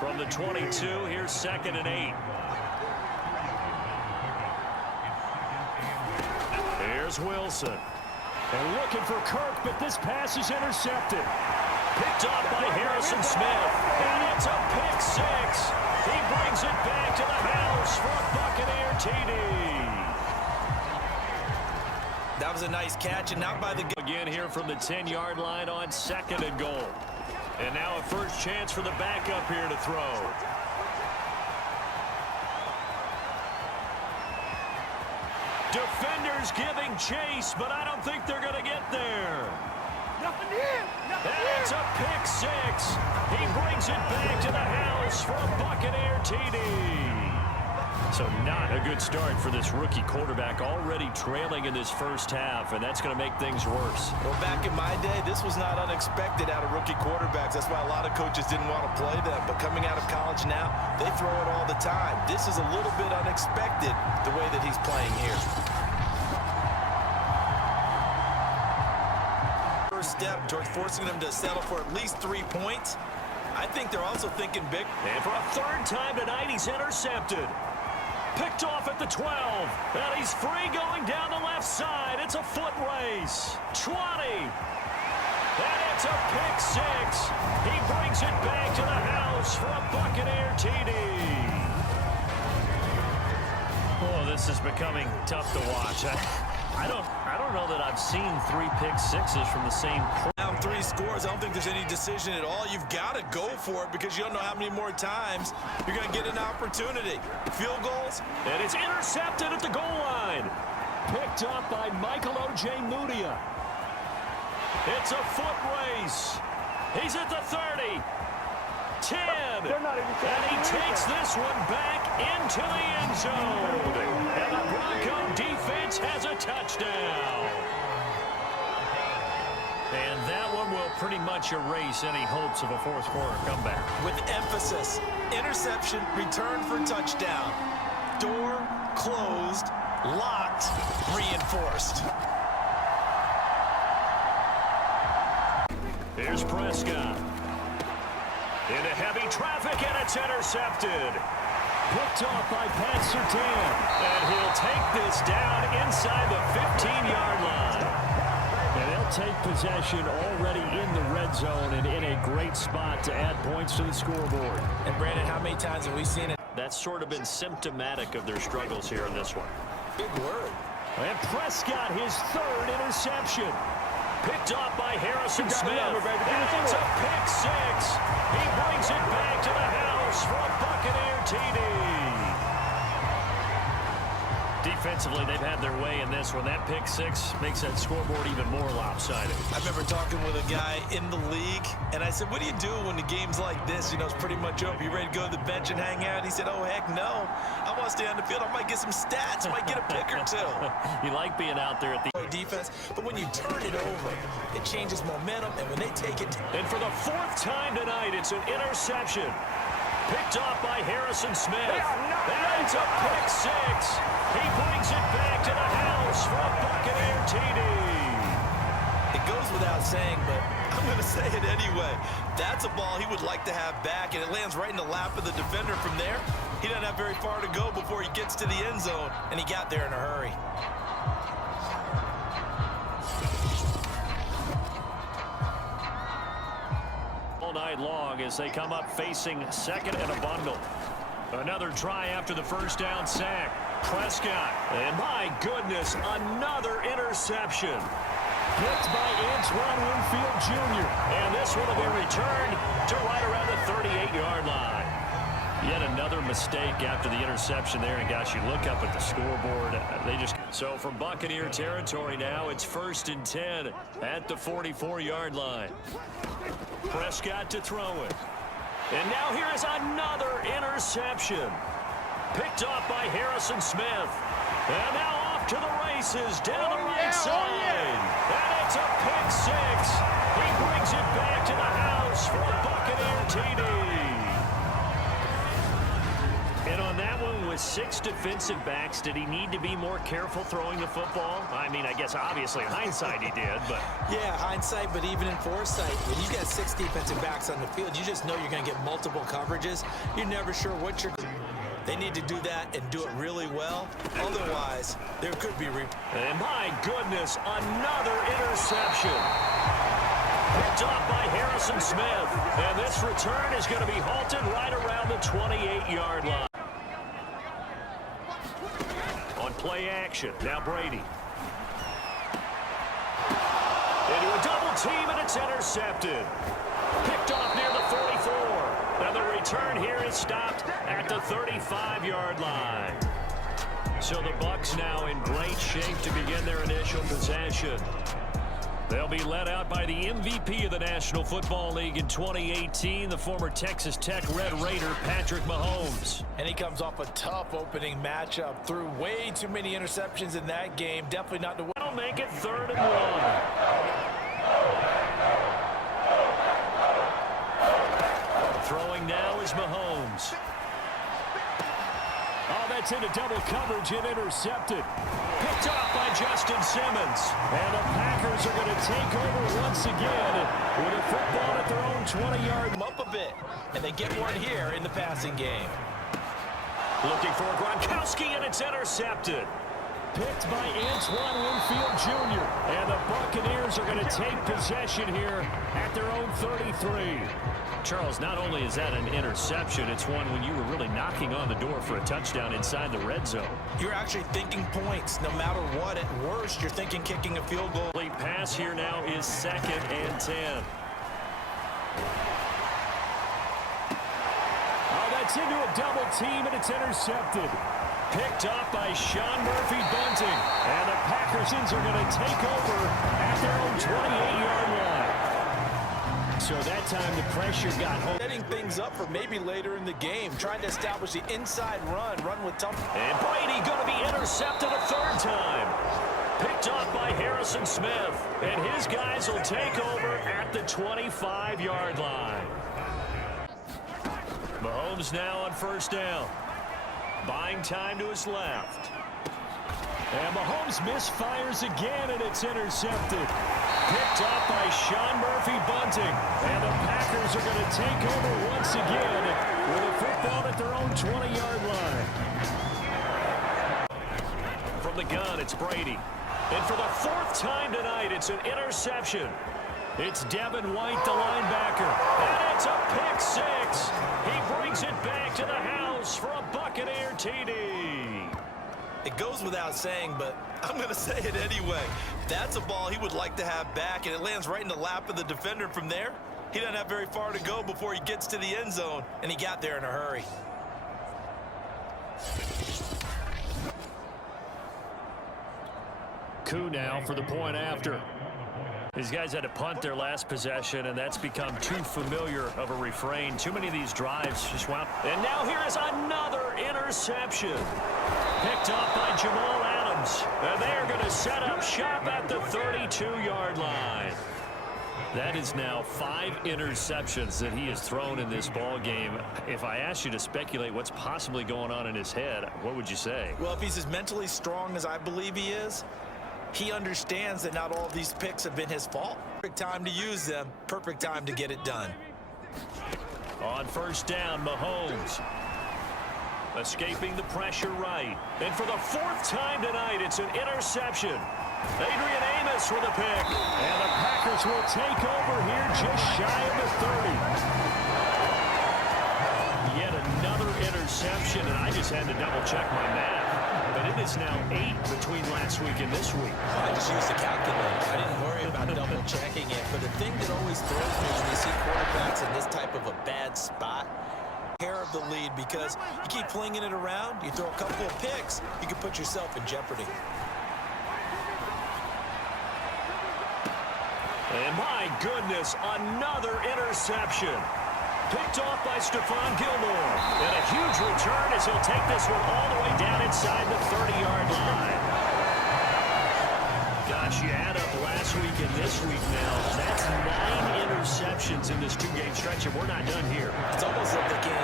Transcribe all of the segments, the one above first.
From the 22, here's 2nd and 8. Here's Wilson. And looking for Kirk, but this pass is intercepted. Picked off by Harrison Smith. And it's a pick six. He brings it back to the house for a Buccaneer TD. That was a nice catch, and not by the... Again here from the 10-yard line on 2nd and goal. And now a first chance for the backup here to throw. Defenders giving chase, but I don't think they're going to get there. Nothing here. And it's a pick six. He brings it back to the house for a Buccaneer TD. So not a good start for this rookie quarterback, already trailing in this first half, and that's going to make things worse. Well, back in my day, this was not unexpected out of rookie quarterbacks. That's why a lot of coaches didn't want to play them. But coming out of college now, they throw it all the time. This is a little bit unexpected, the way that he's playing here. First step towards forcing them to settle for at least 3 points. I think they're also thinking big. And for a third time tonight, he's intercepted. Picked off at the 12. And he's free going down the left side. It's a foot race. 20. And it's a pick six. He brings it back to the house for a Buccaneer TD. Oh, this is becoming tough to watch. I don't know that I've seen 3 pick sixes from the same point. Down 3 scores. I don't think there's any decision at all. You've got to go for it because you don't know how many more times you're going to get an opportunity. Field goals. And it's intercepted at the goal line. Picked up by Michael O.J. Mudia. It's a foot race. He's at the 30. 10. And he takes this one back into the end zone. And the Bronco defense has a touchdown. And that one will pretty much erase any hopes of a fourth quarter comeback. With emphasis, interception, return for touchdown. Door closed, locked, reinforced. Here's Prescott. Into heavy traffic, and it's intercepted. Picked off by Pat Surtain. And he'll take this down inside the 15-yard line. And they'll take possession already in the red zone and in a great spot to add points to the scoreboard. And Brandon, how many times have we seen it? That's sort of been symptomatic of their struggles here in this one. Big word. And Prescott, his 3rd interception. Picked off by Harrison Smith. And it's a pick six. He brings it back to the house for a Buccaneer TD. Defensively, they've had their way in this one. That pick six makes that scoreboard even more lopsided. I remember talking with a guy in the league, and I said, what do you do when the game's like this? You know, it's pretty much over. You ready to go to the bench and hang out? He said, oh, heck no. I want to stay on the field. I might get some stats. I might get a pick or two. You like being out there at the defense, but when you turn it over, it changes momentum, and when they take it... And for the 4th time tonight, it's an interception. Picked off by Harrison Smith. And it's a pick six. He brings it back to the house for a Buccaneer TD. It goes without saying, but I'm going to say it anyway. That's a ball he would like to have back, and it lands right in the lap of the defender from there. He doesn't have very far to go before he gets to the end zone, and he got there in a hurry. All night long as they come up facing 2nd and a bundle. Another try after the first down sack. Prescott, and my goodness, another interception. Picked by Antoine Winfield Jr. And this one will be returned to right around the 38-yard line. Yet another mistake after the interception there, and gosh, you look up at the scoreboard, so from Buccaneer territory now, it's 1st and 10 at the 44-yard line. Prescott to throw it. And now here is another interception. Picked off by Harrison Smith. And now off to the races down the right side. And it's a pick six. He brings it back to the house for a Buccaneer TD. And on that one was with 6 defensive backs, did he need to be more careful throwing the football? I mean, I guess obviously in hindsight he did, but... Yeah, hindsight, but even in foresight, when you got 6 defensive backs on the field, you just know you're going to get multiple coverages. You're never sure what you're... They need to do that and do it really well. Otherwise, there could be... And my goodness, another interception. Picked off by Harrison Smith. And this return is going to be halted right around the 28-yard line. On play action, now Brady. Into a double team, and it's intercepted. Picked off near the 44. And the return here is stopped at the 35-yard line. So the Bucs now in great shape to begin their initial possession. They'll be led out by the MVP of the National Football League in 2018, the former Texas Tech Red Raider, Patrick Mahomes. And he comes off a tough opening matchup. Threw way too many interceptions in that game. Definitely not to win. They'll make it 3rd and 1. Throwing now is Mahomes. Oh, that's into double coverage and intercepted. Picked off by Justin Simmons. And the Packers are going to take over once again with a football at their own 20-yard. Up a bit, and they get one here in the passing game. Looking for Gronkowski, and it's intercepted. Picked by Antoine Winfield Jr. And the Buccaneers are going to take possession here at their own 33. Charles, not only is that an interception, it's one when you were really knocking on the door for a touchdown inside the red zone. You're actually thinking points. No matter what, at worst, you're thinking kicking a field goal. Complete pass here now is 2nd and 10. Oh, that's into a double team, and it's intercepted. Picked off by Sean Murphy-Bunting. And the Packers are going to take over at their own 28-yard line. So that time the pressure got home. Setting things up for maybe later in the game. Trying to establish the inside run with tough. And Brady going to be intercepted a 3rd time. Picked off by Harrison Smith. And his guys will take over at the 25-yard line. Mahomes now on 1st down. Buying time to his left. And Mahomes misfires again, and it's intercepted. Picked off by Sean Murphy-Bunting. And the Packers are going to take over once again with a football at their own 20-yard line. From the gun, it's Brady. And for the 4th time tonight, it's an interception. It's Devin White, the linebacker. And it's a pick 6. He brings it back to the house for a Buccaneer TD. It goes without saying, but I'm going to say it anyway. That's a ball he would like to have back, and it lands right in the lap of the defender. From there, he doesn't have very far to go before he gets to the end zone, and he got there in a hurry. Coup now for the point after. These guys had to punt their last possession, and that's become too familiar of a refrain. Too many of these drives just wound. And now here is another interception. Picked up by Jamal Adams. And they're going to set up shop at the 32-yard line. That is now 5 interceptions that he has thrown in this ball game. If I asked you to speculate what's possibly going on in his head, what would you say? Well, if he's as mentally strong as I believe he is, he understands that not all of these picks have been his fault. Perfect time to use them. Perfect time to get it done. On 1st down, Mahomes. Escaping the pressure right. And for the 4th time tonight, it's an interception. Adrian Amos with a pick. And the Packers will take over here just shy of the 30. Yet another interception, and I just had to double-check my math. But it is now 8 between last week and this week. I just used the calculator. I didn't worry about double-checking it. But the thing that always throws me when you see quarterbacks in this type of a bad spot, care of the lead, because you keep flinging it around, you throw a couple of picks, you can put yourself in jeopardy. And my goodness, another interception. Picked off by Stephon Gilmore. And a huge return as he'll take this one all the way down inside the 30-yard line. Gosh, you add up last week and this week now. That's 9 interceptions in this 2-game stretch, and we're not done here. It's almost like the game.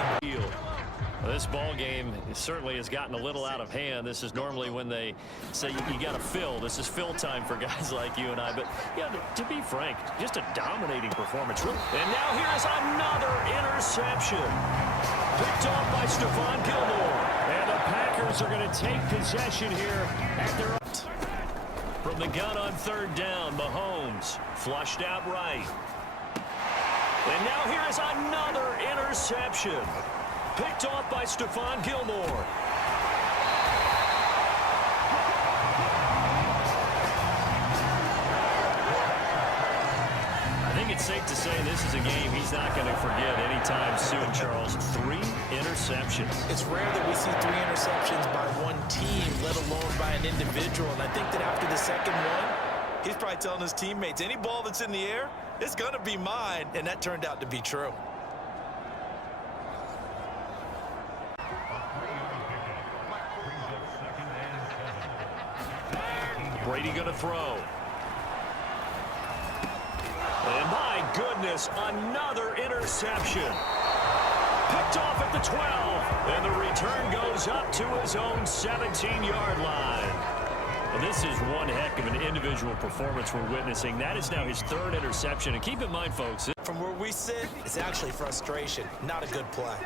this ball game certainly has gotten a little out of hand. This is normally when they say you got to fill. This is fill time for guys like you and I. But yeah, to be frank, just a dominating performance. And now here is another interception. Picked off by Stephon Gilmore. And the Packers are going to take possession here at their... From the gun on third down, Mahomes flushed out right. And now here is another interception. Picked off by Stephon Gilmore. I think it's safe to say this is a game he's not going to forget anytime soon, Charles. 3 interceptions. It's rare that we see 3 interceptions by one team, let alone by an individual. And I think that after the second one, he's probably telling his teammates, any ball that's in the air, it's going to be mine. And that turned out to be true. Brady going to throw. And my goodness, another interception. Picked off at the 12. And the return goes up to his own 17-yard line. Well, this is one heck of an individual performance we're witnessing. That is now his 3rd interception. And keep in mind, folks, from where we sit, it's actually frustration, not a good play.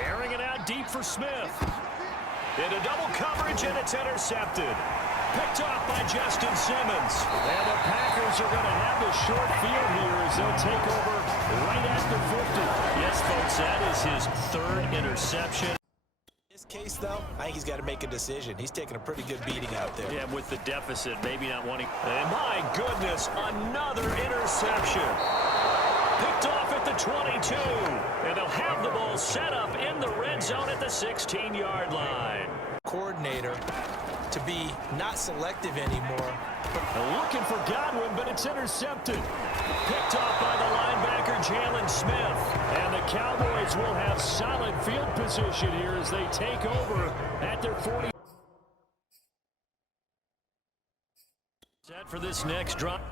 airing it out deep for Smith. Into double coverage, and it's intercepted. Picked off by Justin Simmons. And the Packers are going to have the short field here as they'll take over right after 50. Yes, folks, that is his 3rd interception. In this case, though, I think he's got to make a decision. He's taking a pretty good beating out there. Yeah, with the deficit, maybe not wanting. And my goodness, another interception. Picked off at the 22. And they'll have the ball set up in the red zone at the 16-yard line. Coordinator to be not selective anymore. Looking for Godwin, but it's intercepted. Picked off by the linebacker, Jalen Smith. And the Cowboys will have solid field position here as they take over at their 40. Set for this next drop.